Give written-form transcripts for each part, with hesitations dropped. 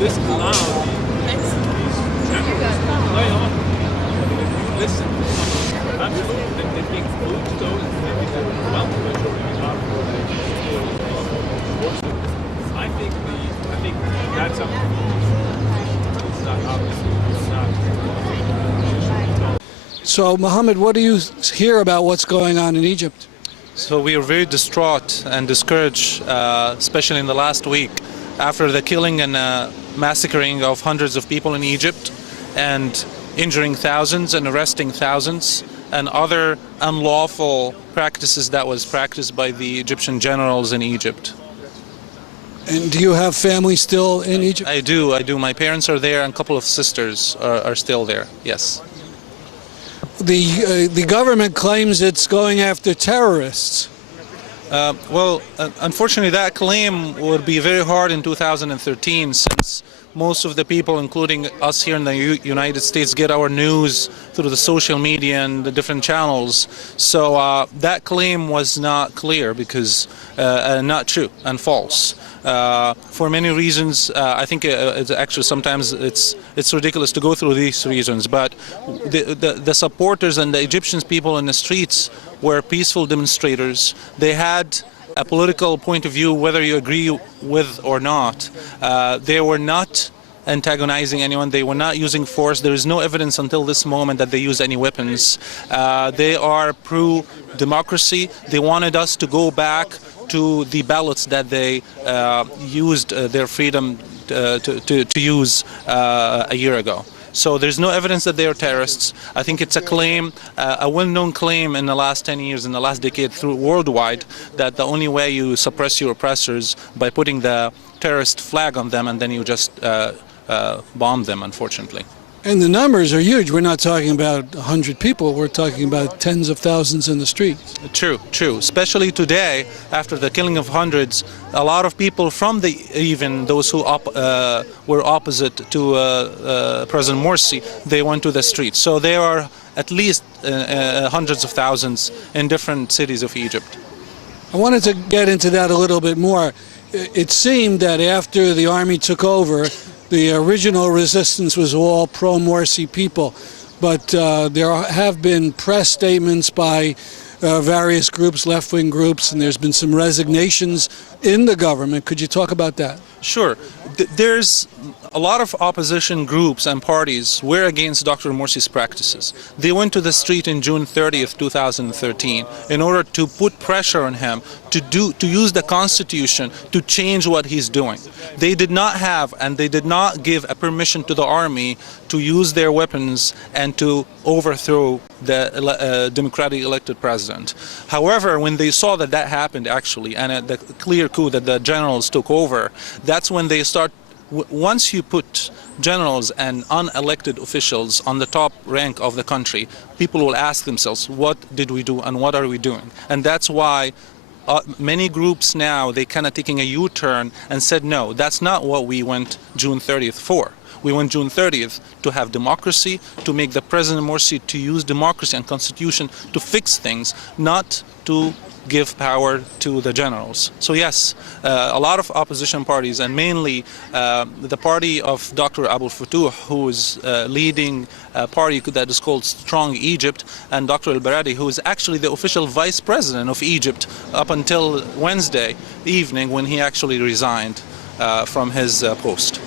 this cloud, these channels, listen, I'm sure that they think food stores and well, I think that's a it's not obvious. It's not. So, Mohammed, what do you hear about what's going on in Egypt? So we are very distraught and discouraged, especially in the last week, after the killing and massacring of hundreds of people in Egypt and injuring thousands and arresting thousands and other unlawful practices that was practiced by the Egyptian generals in Egypt. And do you have family still in Egypt? I do. My parents are there and a couple of sisters are still there, yes. The government claims it's going after terrorists. Unfortunately, that claim would be very hard in 2013 since most of the people, including us here in the United States, get our news through the social media and the different channels. So that claim was not clear because not true and false. For many reasons, I think it's actually sometimes it's ridiculous to go through these reasons, but the supporters and the Egyptian people in the streets were peaceful demonstrators. They had a political point of view, whether you agree with or not. They were not antagonizing anyone. They were not using force. There is no evidence until this moment that they used any weapons. They are pro-democracy. They wanted us to go back to the ballots that they used their freedom to use a year ago. So there's no evidence that they are terrorists. I think it's a claim, a well-known claim in the last 10 years, in the last decade, through worldwide, that the only way you suppress your oppressors by putting the terrorist flag on them, and then you just bomb them, unfortunately. And the numbers are huge. We're not talking about 100 people. We're talking about tens of thousands in the streets. True. Especially today, after the killing of hundreds, a lot of people from even those who were opposite to President Morsi, they went to the streets. So there are at least hundreds of thousands in different cities of Egypt. I wanted to get into that a little bit more. It seemed that after the army took over, the original resistance was all pro-Morsi people, but there have been press statements by various groups, left-wing groups, and there's been some resignations in the government. Could you talk about that? Sure. There's a lot of opposition groups and parties were against Dr. Morsi's practices. They went to the street in June 30th, 2013, in order to put pressure on him to use the Constitution to change what he's doing. They did not have and they did not give a permission to the army to use their weapons and to overthrow the democratically elected president. However, when they saw that happened actually, and the clear coup that the generals took over, that's when they start. Once you put generals and unelected officials on the top rank of the country, people will ask themselves, what did we do and what are we doing? And that's why many groups now, they kind of taking a U-turn and said, no, that's not what we went June 30th for. We went June 30th to have democracy, to make the President Morsi to use democracy and constitution to fix things, not to give power to the generals. So yes, a lot of opposition parties, and mainly the party of Dr. Abdel Fattah, who is leading a party that is called Strong Egypt, and Dr. El-Baradi, who is actually the official vice president of Egypt up until Wednesday evening when he actually resigned from his post.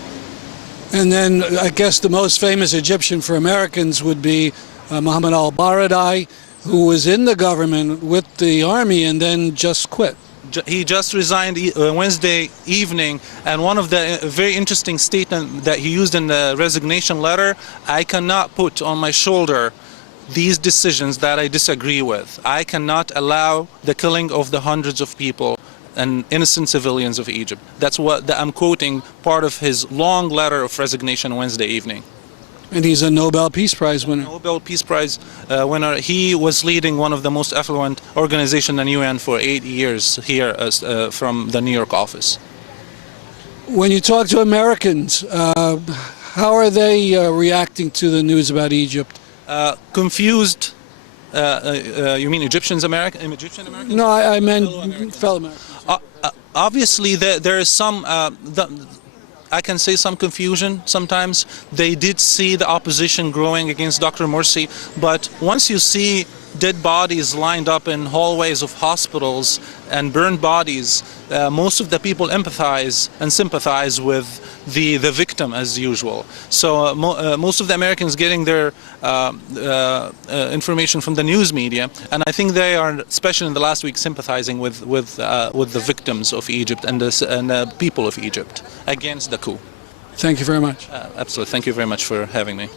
And then I guess the most famous Egyptian for Americans would be Mohamed Elsamara, who was in the government with the army and then just quit. He just resigned Wednesday evening, and one of the very interesting statements that he used in the resignation letter, I cannot put on my shoulder these decisions that I disagree with. I cannot allow the killing of the hundreds of people and innocent civilians of Egypt. That's what I'm quoting part of his long letter of resignation Wednesday evening. And he's a Nobel Peace Prize winner. Nobel Peace Prize winner. He was leading one of the most affluent organizations in the UN for 8 years here from the New York office. When you talk to Americans, how are they reacting to the news about Egypt? Confused. You mean Egyptian Americans? No, I meant fellow Americans. Obviously, there is some. I can say some confusion sometimes. They did see the opposition growing against Dr. Morsi, but once you see dead bodies lined up in hallways of hospitals and burned bodies, most of the people empathize and sympathize with the victim as usual. So most of the Americans getting their information from the news media, and I think they are, especially in the last week, sympathizing with the victims of Egypt and the people of Egypt against the coup. Thank you very much. Absolutely. Thank you very much for having me.